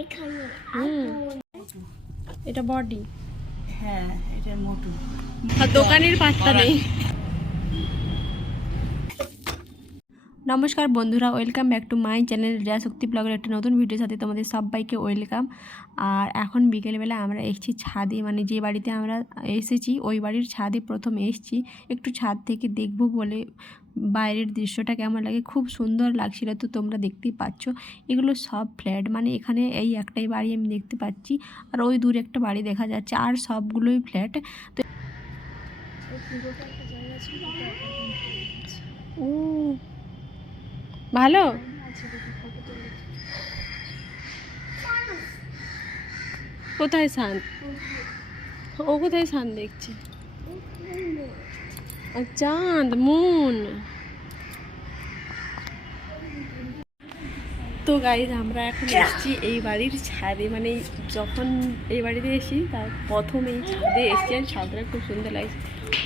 এখানে এটা বডি। হ্যাঁ এটা মোটু। আর দোকানের পাত্তা নেই। নমস্কার বন্ধুরা welcome back to my channel Riya Shakti ব্লগের একটা নতুন ভিডিওর সাথে তোমাদের সবাইকে ওয়েলকাম আর এখন বিকেলবেলা আমরা এসেছি ছাদে মানে যে বাড়িতে আমরা এসেছি ওই বাড়ির ছাদে প্রথম এসেছি। একটু ছাদ থেকে দেখব বলে বাইরের দৃশ্যটা কেমন লাগে খুব সুন্দর লাগছিল তো তোমরা দেখতেই পাচ্ছ। এগুলো সব ফ্ল্যাট মানে এখানে এই একটাই বাড়ি আমি দেখতে পাচ্ছি আর ওই দূরে একটা বাড়ি দেখা যাচ্ছে আর সবগুলোই ফ্ল্যাট তো ও ভালো? কোথায় শান? ও কোথায় শান দেখছে? চাঁদ, মুন। তো গাইজ আমরা এখন এসেছি এই বাড়ির ছাদে। মানে যখন এই বাড়িতে এসি তার প্রথম এই ছাদে এসেছি। আর ছাদটা খুব সুন্দর লাগছে।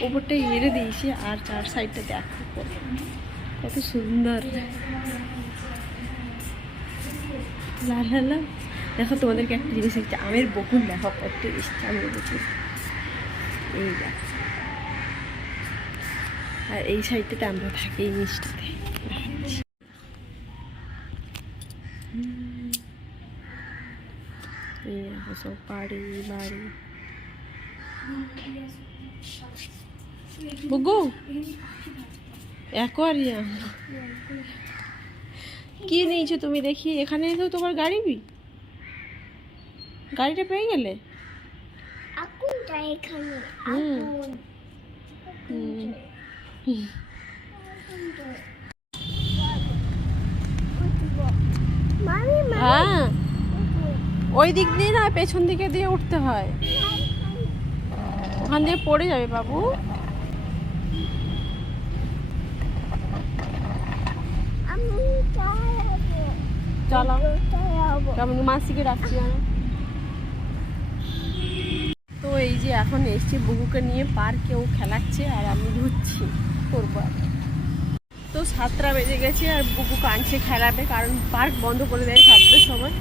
ওপরটা এড়ে দিয়েছি আর চার সাইডটা দেখো। কত সুন্দর। লা লা লা। দেখো, তোমাদেরকে একটা জিনিস হচ্ছে আমের বকুল দেখো, কত এসছে আমের বকুল এই আর এই সাইডটাতে আমরা থাকি মিষ্টিতে বাড়ি বাড়ি। বুগু অ্যাকোয়ারিয়াম। কি নিয়েছো তুমি দেখি? এখানে তো তোমার গাড়ি? বি গাড়িটা পেয়ে গেলে? হ্যাঁ। ওই দিক দিয়ে না পেছন দিকে দিয়ে উঠতে হয়। ওখান দিয়ে পড়ে যাবে বাবু আমি চালাবো। মাসিকে রাখছি তো এই যে এখন এসছি বুকুকে নিয়ে পার্কে, ও খেলাচ্ছে আর আমি ঘুরছি, করব। তো সাতটা বেজে গেছে আর বুকু কাঁদছে খেলাবে কারণ পার্ক বন্ধ করে দেয় সাতটার সময়।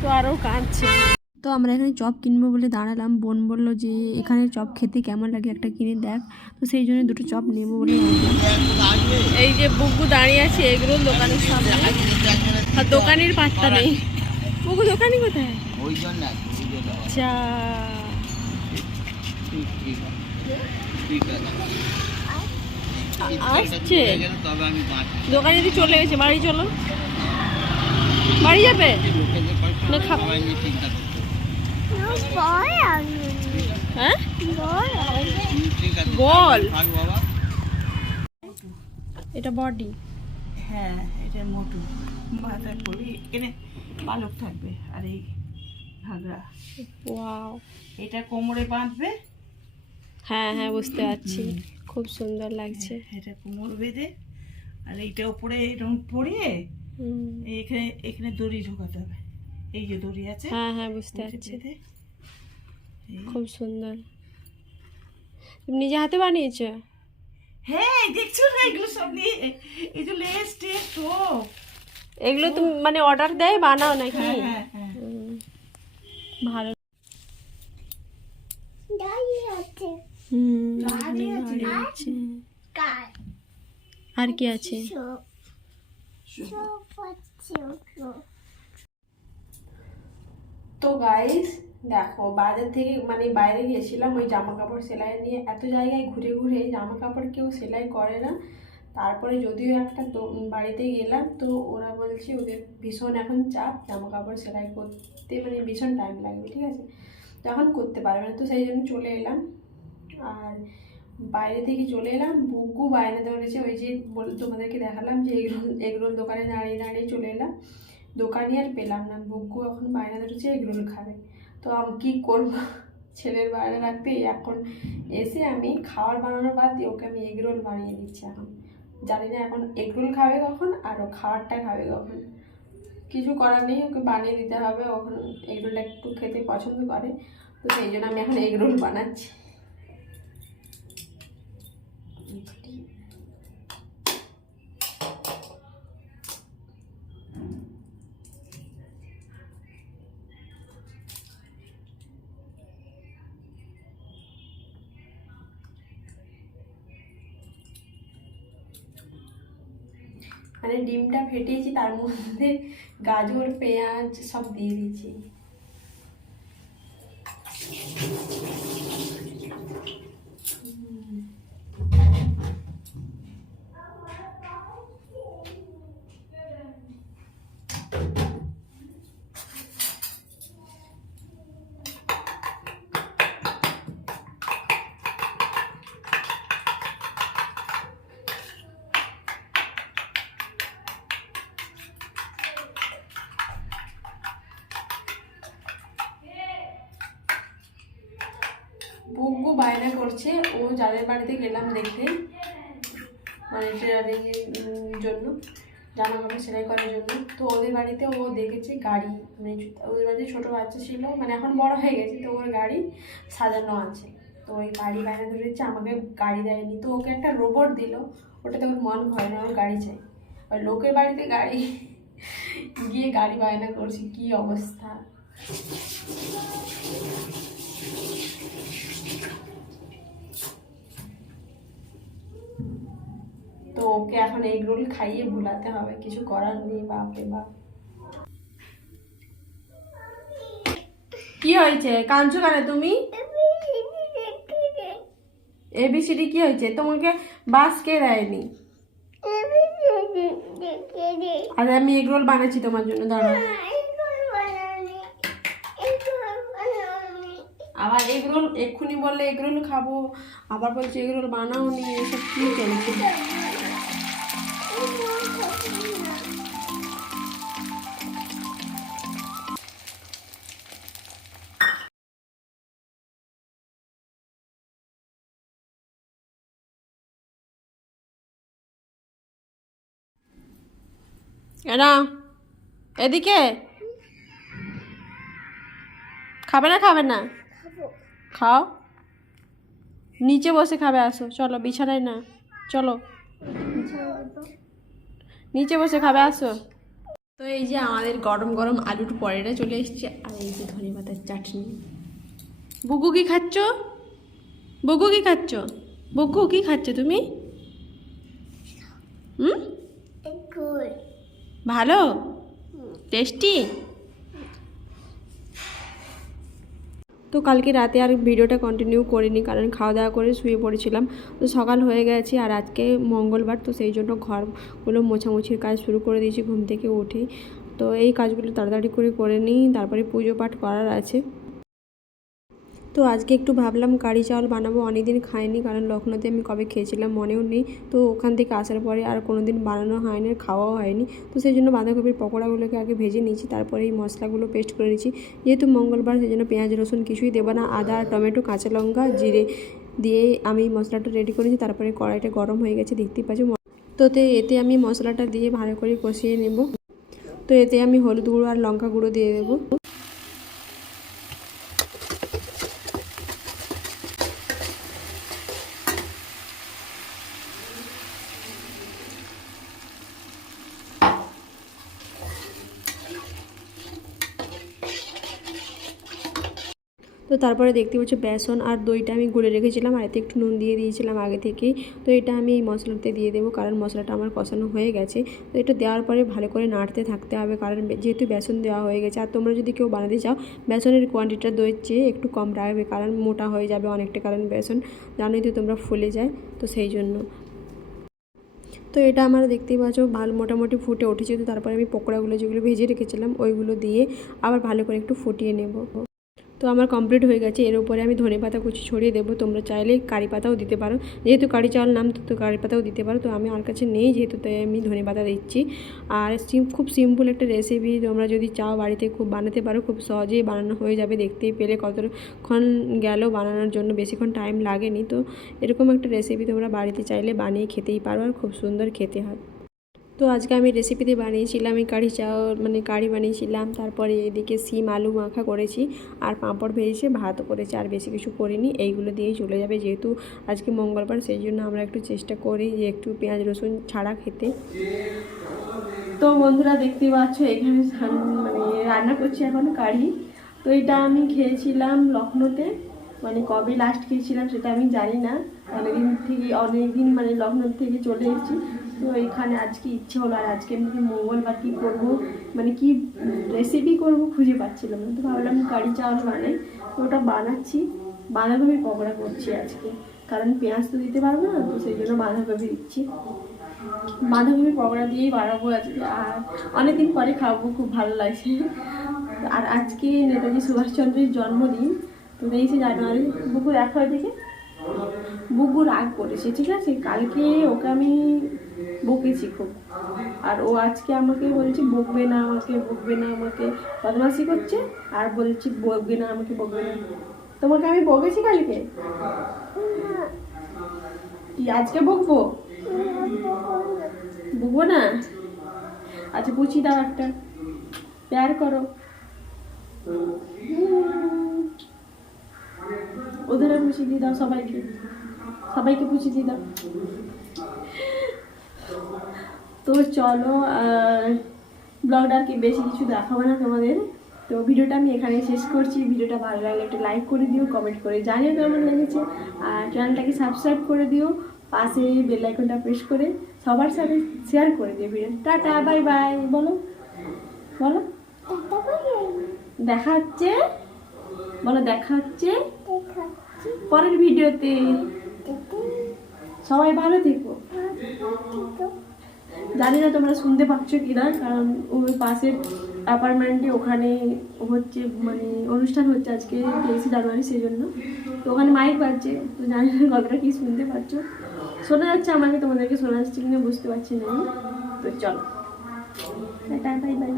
তো আরও কাঁদছে। তো আমরা এখানে চপ কিনবো বলে দাঁড়ালাম। বোন বলল যে, এখানে চপ খেতে কেমন লাগে একটা কিনে দেখ। তো সেই জন্য দুটো চপ নেব বলে এই যে বুকু দাঁড়িয়ে আছে, এগুলো দোকানের সামনে। আর দোকানের পাত্তা নেই। বুকু, দোকানই কোথায়? আছে আসছে। দোকানে যদি চলে গেছে বাড়ি চলো। বাড়ি যাবে? না সবাই নিয়ে চিন্তা করতে বড় আগুন। হ্যাঁ বল। এটা বডি। হ্যাঁ এটা মোটু। এখানে পালক থাকবে আর এই ঘাগরা। ওয়াও। এটা কোমরে বাঁধবে। হ্যাঁ হ্যাঁ বুঝতে পারছি। খুব সুন্দর লাগছে। এটা কোমর বেঁধে আর এইটা উপরে এরকম পরিয়ে। এখানে এখানে দড়ি ঢোকাতে হবে। এই যে দড়ি আছে হ্যাঁ হ্যাঁ বুঝতে পারছি। খুব সুন্দর। তুমি নিজে হাতে বানিয়েছো? হ্যাঁ দেখছ না এগুলো সব নিয়ে? এই যে লেস টেস টোপ এগুলো তুমি মানে অর্ডার দেয় বানাও নাকি? হ্যাঁ হ্যাঁ হ্যাঁ। ভালো? আর কি আছে? সব সব। তো গাইস দেখো বাজার থেকে মানে বাইরে গিয়েছিলাম ওই জামা কাপড় সেলাই নিয়ে এত জায়গায় ঘুরে ঘুরে জামা কাপড় কেউ সেলাই করে না। তারপরে যদিও একটা বাড়িতে গেলাম, তো ওরা বলছে ওদের ভীষণ এখন চাপ জামা কাপড় সেলাই করতে মানে ভীষণ টাইম লাগবে, ঠিক আছে? তখন করতে পারবে না, তো সেই জন্য চলে এলাম। আর বাইরে থেকে চলে এলাম, বুকু বাইরে ধরেছে, ওই যে বল- তোমাদেরকে দেখালাম যে এগরোল এগরোল দোকানে দাঁড়িয়ে দাঁড়িয়ে চলে এলাম। দোকানে আর পেলাম না, বুকু এখন বাইরে ধরেছে, এগরোল খাবে। তো আমি কী করব? ছেলের বাইরে রাখতে এখন এসে আমি খাবার বানানোর বাদ দিয়ে ওকে আমি এগরোল বানিয়ে দিচ্ছি এখন। জানি না এখন এগরোল খাবে কখন আর ও খাবারটা খাবে কখন। কিছু করার নেই, ওকে বানিয়ে দিতে হবে। ওখানে এগরোলটা একটু খেতে পছন্দ করে, তো সেই জন্য আমি এখন এগরোল বানাচ্ছি। মানে ডিমটা ফেটিয়েছি তার মধ্যে গাজর পেঁয়াজ সব দিয়ে দিয়েছি। বায়না করছে। ও যাদের বাড়িতে গেলাম দেখতে মানে ট্রেনারের জন্য, জামা কাপড় সেলাই করার জন্য। তো ওদের বাড়িতে ও দেখেছে গাড়ি মানে ওদের বাড়িতে ছোটো বাচ্চা ছিল মানে এখন বড় হয়ে গেছে, তো ওর গাড়ি সাজানো আছে। তো ওই গাড়ি বায়না ধরেছে আমাকে গাড়ি দেয়নি, তো ওকে একটা রোবট দিল। ওটাতে ওর মন ভয় না ওর গাড়ি চাই আর লোকের বাড়িতে গাড়ি, গিয়ে গাড়ি বায়না করছে, কি অবস্থা? তো ওকে এখন এগ রোল খাইয়ে ভুলাতে হবে, কিছু করার নেই বাপরে বাপ। কি হয়েছে? কাঁদছো কেন তুমি? এবিসিডি কি হয়েছে? তোমাকে বাস কে দেয়নি? আর আমি এগ রোল বানাচ্ছি তোমার জন্য, দাঁড়াও। আবার এগ রোল এক্ষুনি বললে এগ রোল খাব, আবার বলছে এগ রোল বানাও নি এসব কি চলছে? এরা এদিকে? খাবে না খাবে না? খাও। নিচে বসে খাবে আসো। চলো বিছানায় না। চলো। নিচে বসে খাবে আসো। তো এই যে আমাদের গরম গরম আলুর পরেটা চলে এসছে আর এই যে ধনে পাতার চাটনি। বুগু কি খাচ্ছ? বুগু কি খাচ্ছ? বুগু কি খাচ্ছ তুমি? হুম? ভালো? টেস্টি তো কালকে রাতে আর ভিডিওটা কন্টিনিউ করিনি, কারণ খাওয়া দাওয়া করে শুয়ে পড়েছিলাম। তো সকাল হয়ে গেছে আর আজকে মঙ্গলবার, তো সেই জন্য ঘরগুলো মোছামুছির কাজ শুরু করে দিয়েছি ঘুম থেকে উঠে তো এই কাজগুলো তাড়াতাড়ি করে করে নিই, তারপরে পুজো পাঠ করার আছে। তো আজকে একটু ভাবলাম কারি চাউল বানাবো, অনেকদিন খাইনি কারণ লখনৌতে আমি কবে খেয়েছিলাম মনেও নেই। তো ওখান থেকে আসার পরে আর কোনো দিন বানানো হয়নি খাওয়াও হয়নি। তো সেই জন্য বাঁধাকপির পকোড়াগুলোকে আগে ভেজে নিয়েছি, তারপরে এই মশলাগুলো পেস্ট করে নিয়েছি। যেহেতু মঙ্গলবার সেই জন্য পেঁয়াজ, রসুন কিছুই দেবো না, আদা, টমেটো, কাঁচা লঙ্কা, জিরে দিয়ে আমি মশলাটা রেডি করেছি। তারপরে কড়াইটা গরম হয়ে গেছে, দেখতেই পাচ্ছি। তো তে, এতে আমি মশলাটা দিয়ে ভালো করে কষিয়ে নেব। তো এতে আমি হলুদ গুঁড়ো আর লঙ্কা গুঁড়ো দিয়ে দেবো। তো তারপরে দেখতে পাচ্ছি বেসন আর দইটা আমি গুলে রেখেছিলাম, আর এতে একটু নুন দিয়ে দিয়েছিলাম আগে থেকেই। তো এটা আমি এই মশলাতে দিয়ে দেবো, কারণ মশলাটা আমার কষানো হয়ে গেছে। তো এটা দেওয়ার পরে ভালো করে নাড়তে থাকতে হবে, কারণ যেহেতু বেসন দেওয়া হয়ে গেছে, আর তোমরা যদি কেউ বানাতে চাও, বেসনের কোয়ান্টিটিটা দইয়ের চেয়ে একটু কম রাখবে, কারণ মোটা হয়ে যাবে অনেকটা, কারণ বেসন জানোই তো তোমরা ফুলে যায়, তো সেই জন্য। তো এটা আমার দেখতেই পাচ্ছ ভালো মোটামুটি ফুটে উঠেছে, তো তারপরে আমি পকোড়াগুলো যেগুলো ভেজে রেখেছিলাম, ওইগুলো দিয়ে আবার ভালো করে একটু ফুটিয়ে নেব। তো আমার কমপ্লিট হয়ে গেছে। এর উপরে আমি ধনে পাতা কুচি ছড়িয়ে দেবো। তোমরা চাইলে কারি পাতাও দিতে পারো। যেহেতু কারি চাউল নাম, তো তো কারি পাতাও দিতে পারো। তো আমি আমার কাছে নেই, যেহেতু তাই আমি ধনে পাতা দিচ্ছি। আর সিম খুব সিম্পল একটা রেসিপি তোমরা যদি চাও বাড়িতে খুব বানাতে পারো, খুব সহজেই বানানো হয়ে যাবে। দেখতেই পেলে কতক্ষণ গেল বানানোর জন্য, বেশিক্ষণ টাইম লাগেনি। তো এরকম একটা রেসিপি তোমরা বাড়িতে চাইলে বানিয়ে খেতেই পারো আর খুব সুন্দর খেতে হয়। তো আজকে আমি রেসিপিতে বানিয়েছিলাম, এই কারি চাউল মানে কারি বানিয়েছিলাম, তারপরে এদিকে সিম, আলু মাখা করেছি, আর পাঁপড় ভেজেছে, ভাতও করেছি, আর বেশি কিছু করিনি, এইগুলো দিয়েই চলে যাবে, যেহেতু আজকে মঙ্গলবার, সেই জন্য আমরা একটু চেষ্টা করি যে একটু পেঁয়াজ, রসুন ছাড়া খেতে। তো বন্ধুরা দেখতে পাচ্ছ, এখানে মানে রান্না করছি এখন কারি। তো এটা আমি খেয়েছিলাম লখনৌতে মানে কবে লাস্ট খেয়েছিলাম সেটা আমি জানি না। অনেকদিন থেকে, অনেকদিন মানে লখনৌ থেকে চলে এসেছি। তো এখানে আজকে ইচ্ছে হলো, আর আজকে আমি মঙ্গলবার কী করব? মানে কি রেসিপি করব খুঁজে পাচ্ছিলাম তো ভাবলাম কারি চাউল বানাই। তো ওটা বানাচ্ছি। বাঁধাকপি পকোড়া করছি আজকে। কারণ পেঁয়াজ তো দিতে পারব না, তো সেই জন্য বাঁধাকপি দিচ্ছি। বাঁধাকপি পকোড়া দিয়েই বানাবো আজকে। আর অনেকদিন পরে খাব, খুব ভালো লাগছে। আর আজকে নেতাজি সুভাষচন্দ্রের জন্মদিন। তো তেইশে জানুয়ারি। বুকু দেখা দেখে বুকু রাগ করেছে, ঠিক আছে? কালকে ওকে আমি বকেছি খুব। আর ও আজকে আমাকে বলছে, বকবে না আমাকে, বকবে না আমাকে। বদমাসি করছে আর বলছি, বকবে না আমাকে, বকবে না। তোমাকে আমি বকেছি কালকে? কি, আজকে বকবো? বকবো না? আচ্ছা পুছি দাও একটা। প্যার করো। ওদের পুছি দিয়ে দাও সবাইকে। সবাইকে পুছি দিয়ে দাও। তো চলো ব্লগটা আর কি বেশি কিছু দেখাবো না তোমাদের। তো ভিডিওটা আমি এখানে শেষ করছি। ভিডিওটা ভালো লাগলে একটু লাইক করে দিও কমেন্ট করে জানিও কেমন লেগেছে। আর চ্যানেলটাকে সাবস্ক্রাইব করে দিও, পাশে বেল আইকনটা প্রেস করে সবার সাথে শেয়ার করে দিও ভিডিও টাটা বাই বাই বলো বলো। দেখা হচ্ছে, বলো দেখা হচ্ছে পরের ভিডিওতে। সবাই ভালো থেকো। জানি না তোমরা শুনতে পাচ্ছ কিনা, কারণ ওই পাশের অ্যাপার্টমেন্টে ওখানে হচ্ছে মানে অনুষ্ঠান হচ্ছে আজকে তেইশে জানুয়ারি সেই জন্য তো ওখানে মাইক বাজছে, তো জানি না গল্পটা কি শুনতে পাচ্ছ। শোনা যাচ্ছে আমাকে, তোমাদেরকে শোনা যাচ্ছে কিনা বুঝতে পারছি না। তো চলো। Tata bye bye